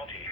county.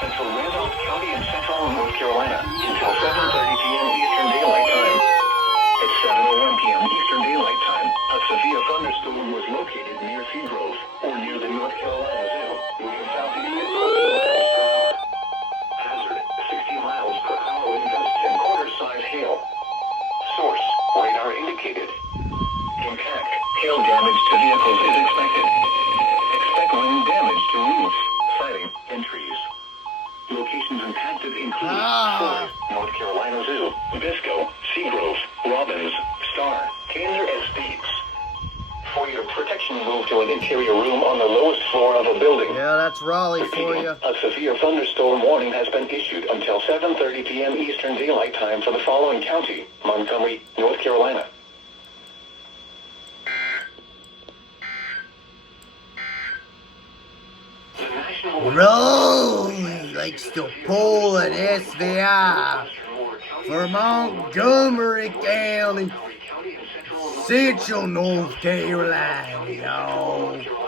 Central Randolph County and Central North Carolina until 7:30 p.m. Eastern Daylight Time. At 7:01 p.m. Eastern Daylight Time, a severe thunderstorm was located near Seagrove, or near the North Carolina Zoo, moving southeast at 14 miles per hour. Hazard, 60 miles per hour with gusts and quarter-size hail. Source, radar indicated. Impact, hail damage to vehicles is expected. Expect wind damage to roofs, siding, and trees. Locations impacted include Ford, North Carolina Zoo, Bisco, Seagrove, Robbins, Star, Taylor, and Speeds. For your protection, move to an interior room on the lowest floor of a building. Yeah, that's Raleigh for you. A severe thunderstorm warning has been issued until 7:30 p.m. Eastern Daylight Time for the following county: Montgomery, North Carolina. Rose likes to pull an SVR for Montgomery County, Central North Carolina, y'all.